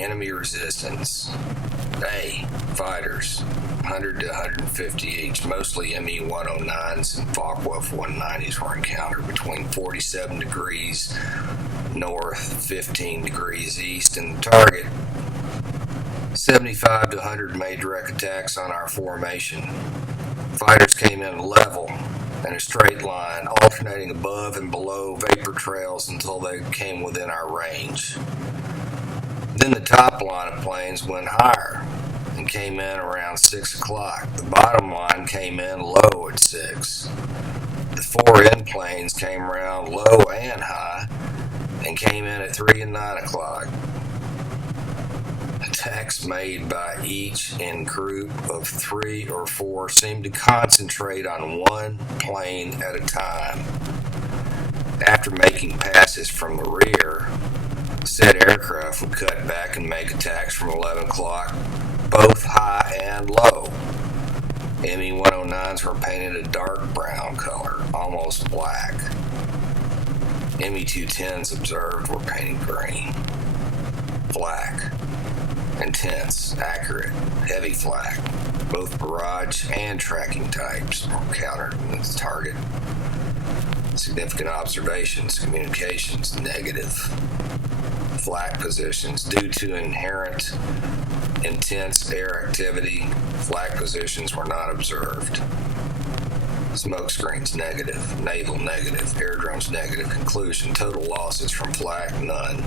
enemy resistance. A. Fighters, 100 to 150 each, mostly Me-109s and Focke-Wulf 190s were encountered between 47 degrees north, 15 degrees east, and the target. 75 to 100 made direct attacks on our formation. Fighters came in level in a straight line, alternating above and below vapor trails until they came within our range. Then the top line of planes went higher and came in around 6 o'clock. The bottom line came in low at 6. The 4 end planes came around low and high and came in at 3 and 9 o'clock. Attacks made by each in group of 3 or 4 seemed to concentrate on one plane at a time. After making passes from the rear, said aircraft would cut back and make attacks from 11 o'clock, both high and low. Me-109s were painted a dark brown color, almost black. Me-210s observed were painted green. Flak. Intense, accurate, heavy flak. Both barrage and tracking types were encountered with the target. Significant observations, communications, negative. Flak positions. Due to inherent intense air activity, flak positions were not observed. Smoke screens negative, naval negative, aerodromes negative. Conclusion, total losses from flak, none.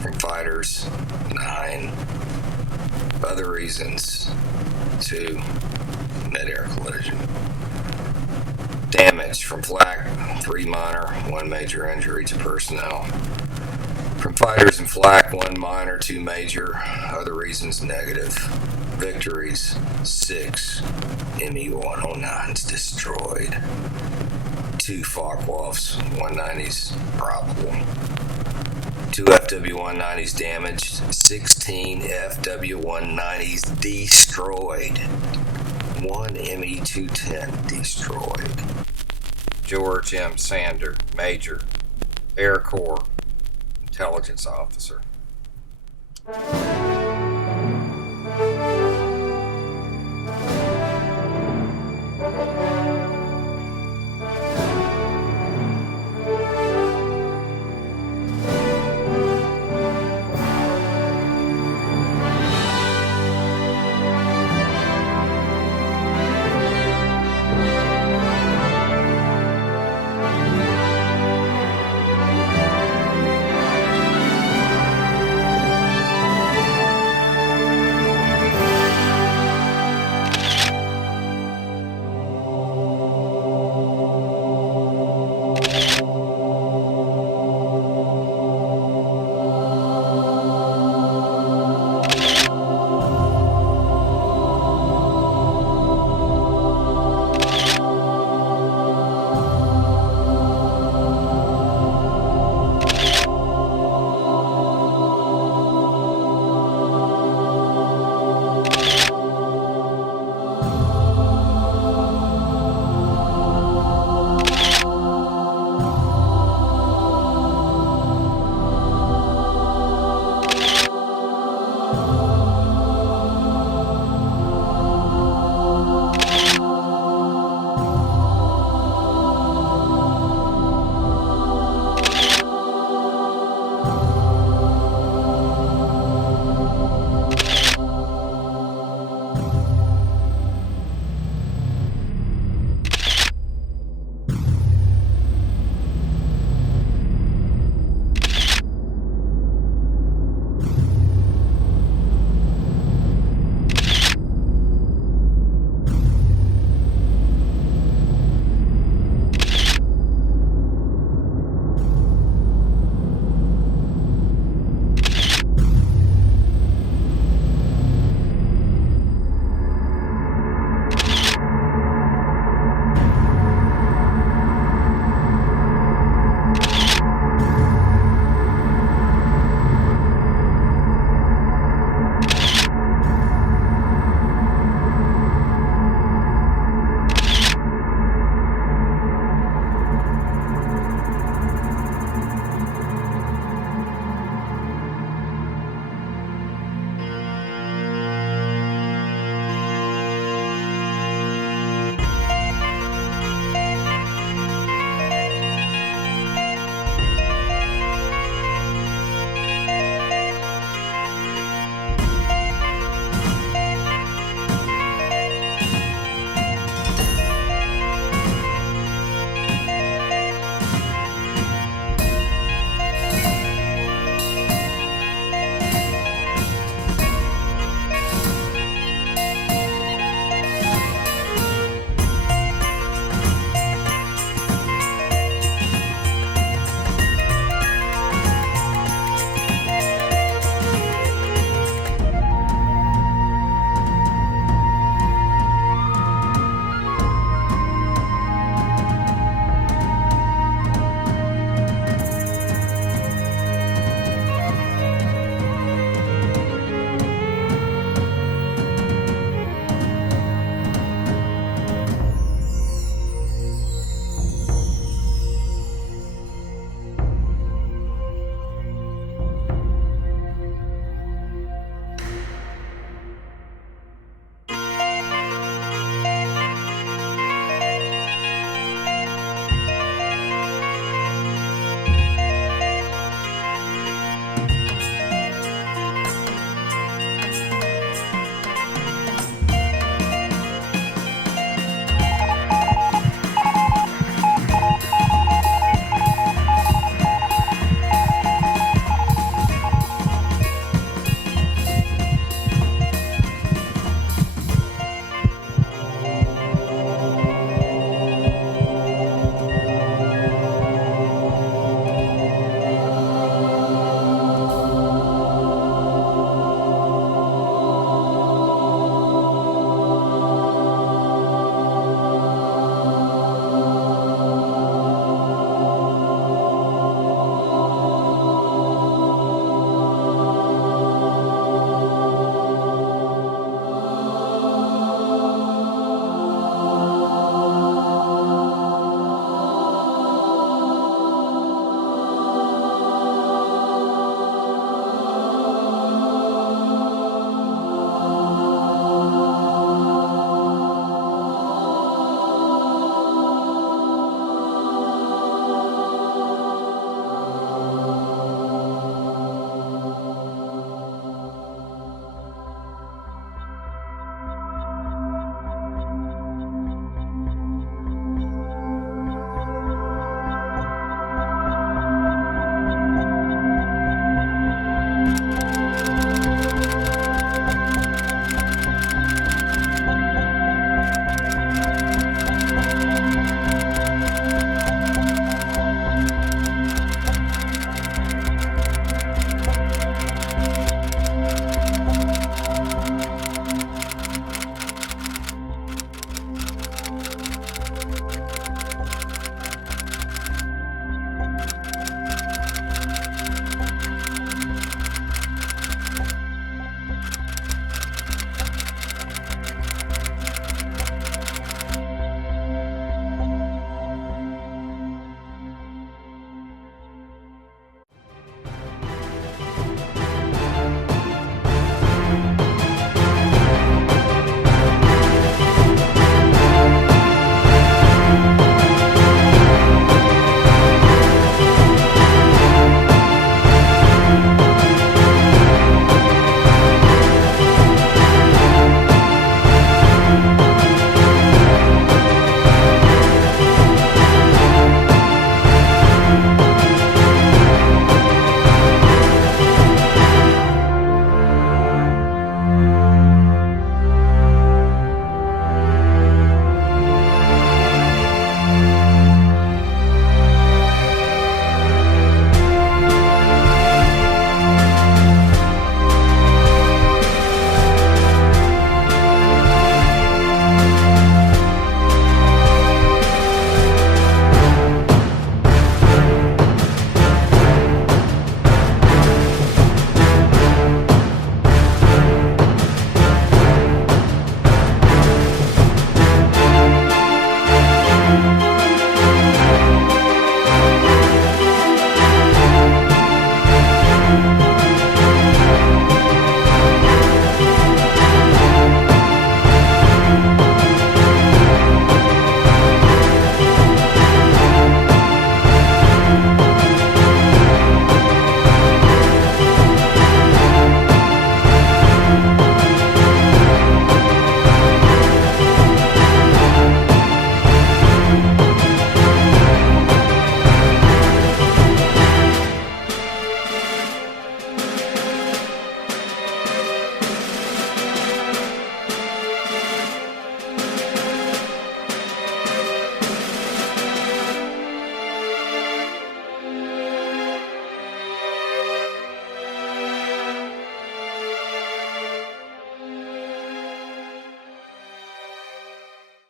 From fighters, 9. Other reasons, 2. Mid-air collision. Damage from flak, 3 minor, 1 major injury to personnel. From fighters and flak, 1 minor, 2 major. Other reasons, negative. Victories, 6 Me-109s destroyed. 2 Focke-Wulfs, 190s probable. 2 FW-190s damaged, 16 FW-190s destroyed, 1 Me-210 destroyed. George M. Sander, Major, Air Corps, Intelligence Officer.